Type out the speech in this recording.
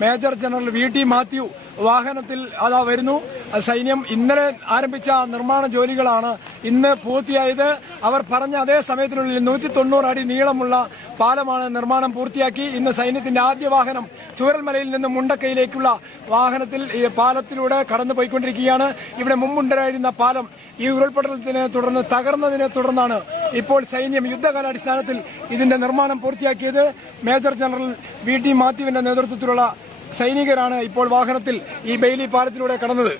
Major general VT Mathew വാഹനത്തിൽ അതാ വരുന്നു. സൈന്യം ഇന്നലെ ആരംഭിച്ച നിർമ്മാണ ജോലികളാണ് ഇന്ന് പൂർത്തിയായത്. അവർ പറഞ്ഞ അതേ സമയത്തിനുള്ളിൽ 190 അടി നീളമുള്ള പാലമാണ് നിർമ്മാണം പൂർത്തിയാക്കി. ഇന്ന് സൈന്യത്തിന്റെ ആദ്യ വാഹനം ചൂരൽമലയിൽ നിന്നും മുണ്ടക്കയിലേക്കുള്ള വാഹനത്തിൽ പാലത്തിലൂടെ കടന്നുപോയിക്കൊണ്ടിരിക്കുകയാണ്. ഇവിടെ മുമ്പുണ്ടായിരുന്ന പാലം ഈ ഉരുൾപൊട്ടലത്തിനെ തുടർന്ന് തകർന്നതിനെ തുടർന്നാണ് ഇപ്പോൾ സൈന്യം യുദ്ധകാലാടിസ്ഥാനത്തിൽ ഇതിന്റെ നിർമ്മാണം പൂർത്തിയാക്കിയത്. മേജർ ജനറൽ VT മാത്യുവിന്റെ നേതൃത്വത്തിലുള്ള സൈനികരാണ് ഇപ്പോൾ വാഹനത്തിൽ ഈ ബെയിലി പാലത്തിലൂടെ കടന്നത്.